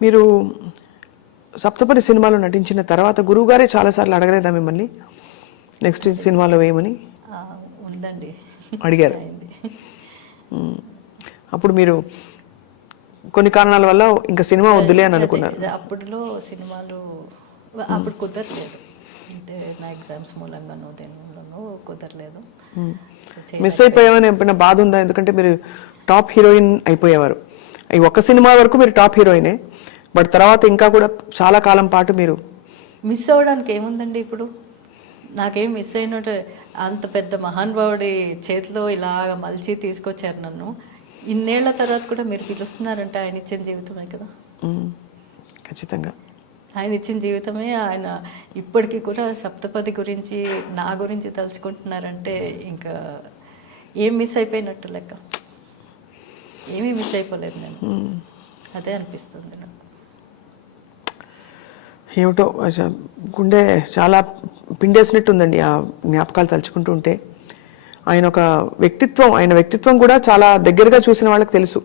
మీరు సప్తపది సినిమాలో నటించిన తర్వాత గురువుగారే చాలాసార్లు అడగలేదా మిమ్మల్ని నెక్స్ట్ సినిమాలో వేయమని? ఉందండి, అడిగారు. అప్పుడు మీరు కొన్ని కారణాల వల్ల ఇంకా సినిమా వద్దులే అని అనుకున్నారు. అప్పట్లో సినిమాలు అప్పుడు కుదరలేదు, అంటే నా ఎగ్జామ్స్ మూలంగానో దేనిలోనో కుదరలేదు. మిస్ అయిపోయామని ఎప్పుడైనా బాధ ఉందా? ఎందుకంటే మీరు టాప్ హీరోయిన్ అయిపోయేవారు. ఈ ఒక్క సినిమా వరకు మీరు టాప్ హీరోయినే, బట్ తర్వాత ఇంకా కూడా చాలా కాలం పాటు మీరు మిస్ అవ్వడానికి ఏముందండి. ఇప్పుడు నాకేం మిస్ అయినట్టు, అంత పెద్ద మహానుభావుడి చేతిలో ఇలాగ మలిచి తీసుకొచ్చారు నన్ను. ఇన్నేళ్ల తర్వాత కూడా మీరు పిలుస్తున్నారంటే ఆయన ఇచ్చిన జీవితమే కదా. ఖచ్చితంగా ఆయన ఇచ్చిన జీవితమే. ఆయన ఇప్పటికీ కూడా సప్తపది గురించి, నా గురించి తలుచుకుంటున్నారంటే ఇంకా ఏం మిస్ అయిపోయినట్టు లెక్క. ఏమీ మిస్ అయిపోలేదు నేను, అదే అనిపిస్తుంది నాకు. ఏమిటో గుండె చాలా పిండేసినట్టు ఉందండి ఆ జ్ఞాపకాలు తలుచుకుంటూ ఉంటే. ఆయన ఒక వ్యక్తిత్వం, ఆయన వ్యక్తిత్వం కూడా చాలా దగ్గరగా చూసిన వాళ్ళకి తెలుసు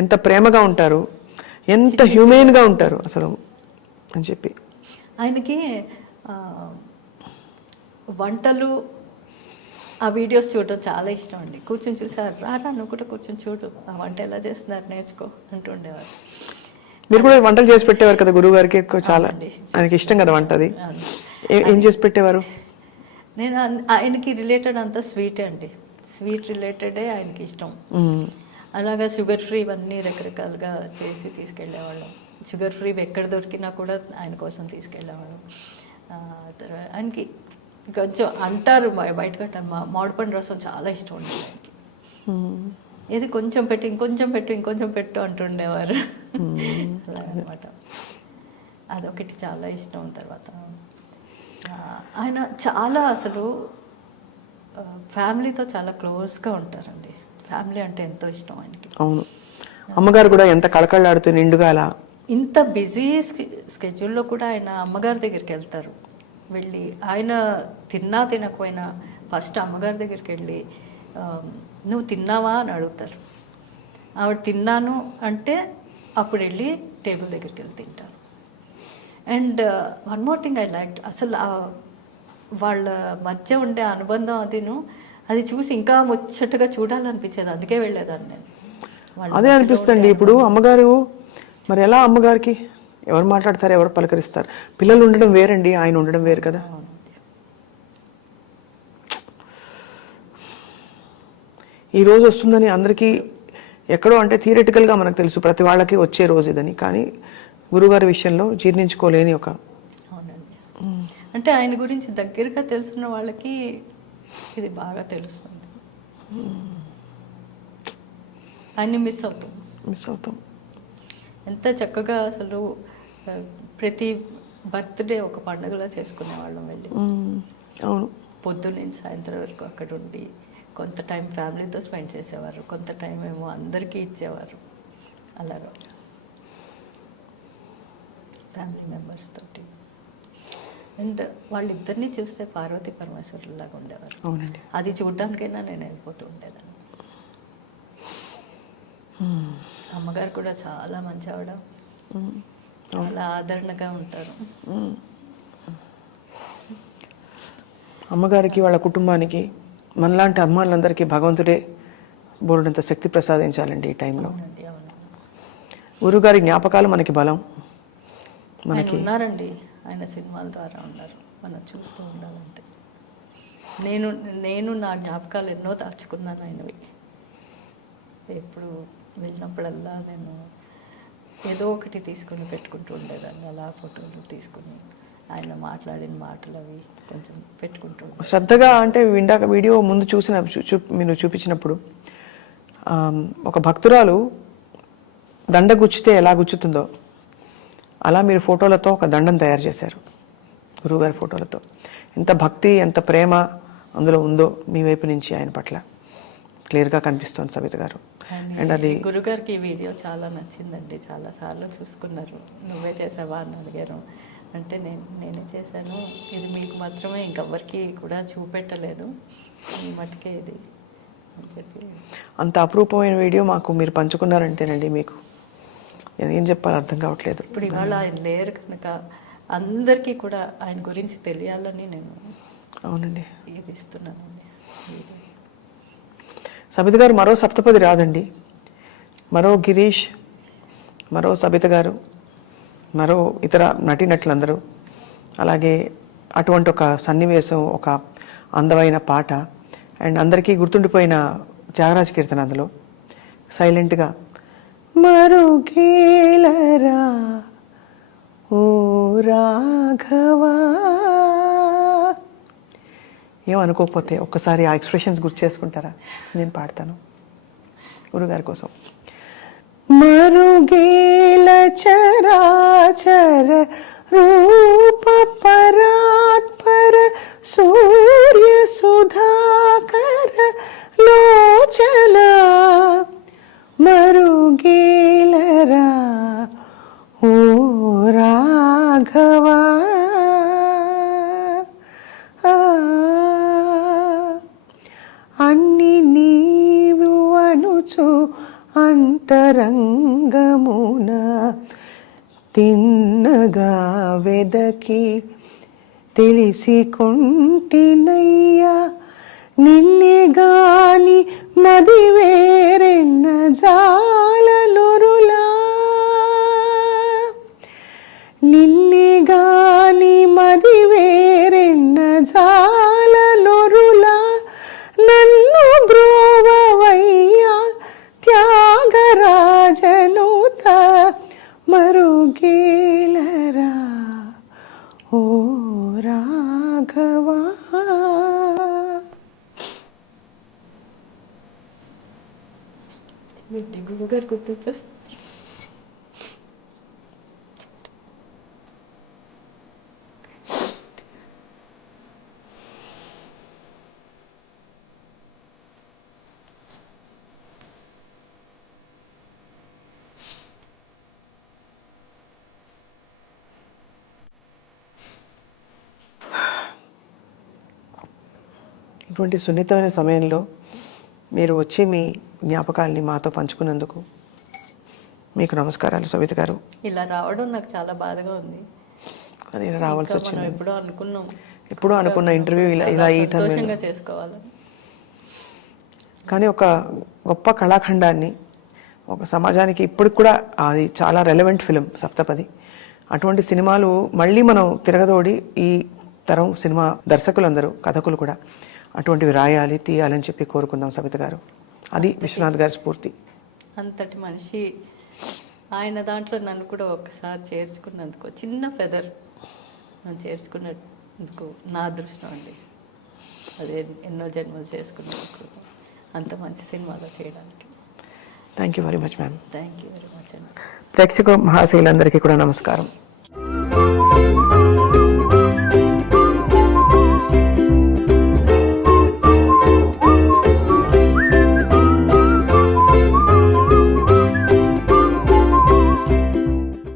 ఎంత ప్రేమగా ఉంటారు, ఎంత హ్యూమెన్గా ఉంటారు అసలు అని చెప్పి. ఆయనకి వంటలు, ఆ వీడియోస్ చూడడం చాలా ఇష్టం అండి. కూర్చొని చూసారు, రారా నువ్వు కూడా కూర్చొని చూడు, ఆ వంట ఎలా చేస్తున్నారు నేర్చుకో అంటూ ఉండేవారు. మీరు కూడా వంటలు చేసి పెట్టేవారు కదా గురువు గారికి? ఎక్కువ చాలా ఆయనకి ఇష్టం కదా వంట. అది ఏం చేసి పెట్టేవారు? నేను ఆయనకి రిలేటెడ్ అంతా స్వీటే అండి, స్వీట్ రిలేటెడే ఆయనకి ఇష్టం. అలాగా షుగర్ ఫ్రీ ఇవన్నీ రకరకాలుగా చేసి తీసుకెళ్ళేవాళ్ళం. షుగర్ ఫ్రీ ఎక్కడ దొరికినా కూడా ఆయన కోసం తీసుకెళ్ళేవాళ్ళం. ఆయనకి కొంచెం అంటారు బయటకు అంటారు, మామిడిపండు రసం చాలా ఇష్టం ఉండేది ఆయనకి. ఇది కొంచెం పెట్టు, ఇంకొంచెం పెట్టు, ఇంకొంచెం పెట్టు అంటుండేవారు. అలా అనమాట. అదొకటి చాలా ఇష్టం. తర్వాత ఆయన చాలా అసలు ఫ్యామిలీతో చాలా క్లోజ్గా ఉంటారండి. ఫ్యామిలీ అంటే ఎంతో ఇష్టం ఆయనకి. అవును, అమ్మగారు కూడా ఎంత కళకళలాడుతూ నిండుగా అలా. ఇంత బిజీ స్కెడ్యూల్లో కూడా ఆయన అమ్మగారి దగ్గరికి వెళ్తారు. వెళ్ళి ఆయన తిన్నా తినకపోయినా ఫస్ట్ అమ్మగారి దగ్గరికి వెళ్ళి నువ్వు తిన్నావా అని అడుగుతారు. ఆవిడ తిన్నాను అంటే అప్పుడు వెళ్ళి టేబుల్ దగ్గరికి వెళ్ళి తింటారు. And one more thing I like, అసలు వాళ్ళ మధ్య ఉండే అనుబంధం అది చూసి ఇంకా ముచ్చటగా చూడాలనిపించేది, అందుకే వెళ్ళేదాన్ని నేను. అదే అనిపిస్తుంది. ఇప్పుడు అమ్మగారు మరి ఎలా, అమ్మగారికి ఎవరు మాట్లాడతారు, ఎవరు పలకరిస్తారు? పిల్లలు ఉండడం వేరండి, ఆయన ఉండడం వేరు కదా. ఈ రోజు వస్తుందని అందరికీ ఎక్కడో అంటే థియరిటికల్గా మనకు తెలుసు, ప్రతి వాళ్ళకి వచ్చే రోజు ఇదని. కానీ గురుగారి విషయంలో జీర్ణించుకోలేని ఒక. అవునండి, అంటే ఆయన గురించి దగ్గరగా తెలుసున్న వాళ్ళకి ఇది బాగా తెలుస్తుంది. ఆయన్ని మిస్ అవుతాం. ఎంత చక్కగా అసలు ప్రతి బర్త్డే ఒక పండుగలా చేసుకునేవాళ్ళం వెళ్ళి. అవును, పొద్దున్న సాయంత్రం వరకు అక్కడ ఉండి కొంత టైం ఫ్యామిలీతో స్పెండ్ చేసేవారు, కొంత టైం ఏమో అందరికీ ఇచ్చేవారు. అలాగా ఫ్యామిలీ మెంబర్స్ తోటి. అండ్ వాళ్ళిద్దరినీ చూస్తే పార్వతీ పరమేశ్వరులాగా ఉండేవారు. అవునండి, అది చూడడానికైనా నేను వెళ్ళిపోతూ ఉండేదాన్ని. అమ్మగారు కూడా చాలా మంచి ఆవిడ, చాలా ఆదరణగా ఉంటారు. అమ్మగారికి, వాళ్ళ కుటుంబానికి, మనలాంటి అమ్మాయిలందరికీ భగవంతుడే బోర్డంత శక్తి ప్రసాదించాలండి ఈ టైంలో. గురుగారి జ్ఞాపకాలు మనకి బలం. మనకి ఉన్నారండి, ఆయన సినిమాల ద్వారా ఉన్నారు, మనం చూస్తూ ఉండాలంటే. నేను నా జ్ఞాపకాలు ఎన్నో దాచుకున్నాను ఆయనవి. ఎప్పుడు వెళ్ళినప్పుడల్లా నేను ఏదో ఒకటి తీసుకొని పెట్టుకుంటూ ఉండేదాన్ని, అలా ఫోటోలు తీసుకుని ఆయన మాట్లాడిన మాటలు అవి కొంచెం పెట్టుకుంటూ శ్రద్ధగా. అంటే ఇందాక వీడియో ముందు మీరు చూపించినప్పుడు ఒక భక్తురాలు దండ గుచ్చితే ఎలా గుచ్చుతుందో అలా మీరు ఫోటోలతో ఒక దండం తయారు చేశారు, గురువుగారి ఫోటోలతో. ఎంత భక్తి, ఎంత ప్రేమ అందులో ఉందో మీ వైపు నుంచి ఆయన పట్ల క్లియర్గా కనిపిస్తుంది సవిత గారు. అండ్ అది గురుగారికి ఈ వీడియో చాలా నచ్చిందండి, చాలాసార్లు చూసుకున్నారు. నువ్వే చేసావా అని అడిగారు. అంటే నేనే చేశాను, ఇది మీకు మాత్రమే, ఇంకెవ్వరికి కూడా చూపెట్టలేదు, ఈ మటుకే ఇది అని చెప్పి. అంత అపురూపమైన వీడియో మాకు మీరు పంచుకున్నారంటేనండి మీకు ఏం చెప్పాలో అర్థం కావట్లేదు. ఇప్పుడు ఇవాళ ఆయన లేరు కనుక అందరికీ కూడా ఆయన గురించి తెలియాలని నేను అవునండి ఇది ఇస్తున్నానండి. సబిత గారు మరో సప్తపది రాదండి. మరో గిరీష్, మరో సబిత గారు, మరో ఇతర నటీనటులందరూ, అలాగే అటువంటి ఒక సన్నివేశం, ఒక అందమైన పాట, అండ్ అందరికీ గుర్తుండిపోయిన త్యాగరాజ కీర్తన అందులో సైలెంట్గా మరుగేలరా ఓ రాఘవా. ఏమనుకోకపోతే ఒక్కసారి ఆ ఎక్స్ప్రెషన్స్ గుర్తు చేసుకుంటారా? నేను పాడతాను గురుగారి కోసం. మరుగేల చరాచర రూప పరాత్పర సూర్య సుధాకర లోచన మరుగేలరా ఓ రాఘవా. అన్ని నీవు అనుచు అంతరంగమున తిన్నగా వెదకి తెలిసి కొంటినయ్యా నిన్నే గాని మది వేరెన్న జాలనురులా నిన్నే గాని మది వేరెన్న జాలనురులా నన్ను బ్రోవయ్యా త్యాగరాజనుత మరుగేలరా ఓ రాఘవా. గురుగారు గుర్తొచ్చా? ఇటువంటి సున్నితమైన సమయంలో మీరు వచ్చి మీ జ్ఞాపకాలని మాతో పంచుకున్నందుకు మీకు నమస్కారాలు సవిత గారు. ఇలా రావడం నాకు చాలా బాధగా ఉంది. అది రావాల్సి మనం వచ్చింది. ఎప్పుడో అనుకున్న ఇంటర్వ్యూ ఇలా ఈ సంతోషంగా చేసుకోవాలి. కానీ ఒక గొప్ప కళాఖండాన్ని ఒక సమాజానికి ఇప్పటికి కూడా అది చాలా రెలవెంట్ ఫిలిం సప్తపది. అటువంటి సినిమాలు మళ్ళీ మనం తిరగదోడి ఈ తరం సినిమా దర్శకులందరూ కథకులు కూడా అటువంటివి రాయాలి తీయాలని చెప్పి కోరుకుందాం సవిత గారు. అది విశ్వనాథ్ గారి స్ఫూర్తి. అంతటి మనిషి ఆయన దాంట్లో నన్ను కూడా ఒకసారి చేర్చుకున్నందుకు, చిన్న ఫెదర్ నన్ను చేర్చుకున్నందుకు నా అదృష్టం అండి. అదే ఎన్నో జన్మలు చేసుకున్నందుకు అంత మంచి సినిమాలో చేయడానికి. Thank you very much ma'am. Thank you very much అండి. ప్రేక్షక మహాశైలందరికీ కూడా నమస్కారం.